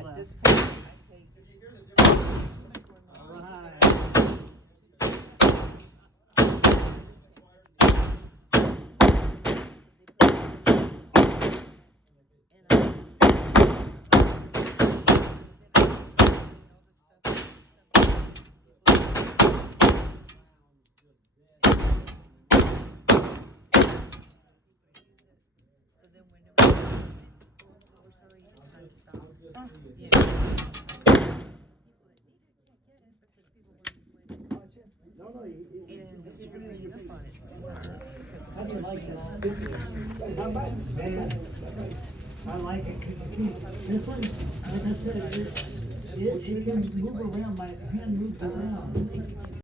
At this point, I take. All right. How do you like it? I like it because you see, this one, like I said, it can move around, my hand moves around.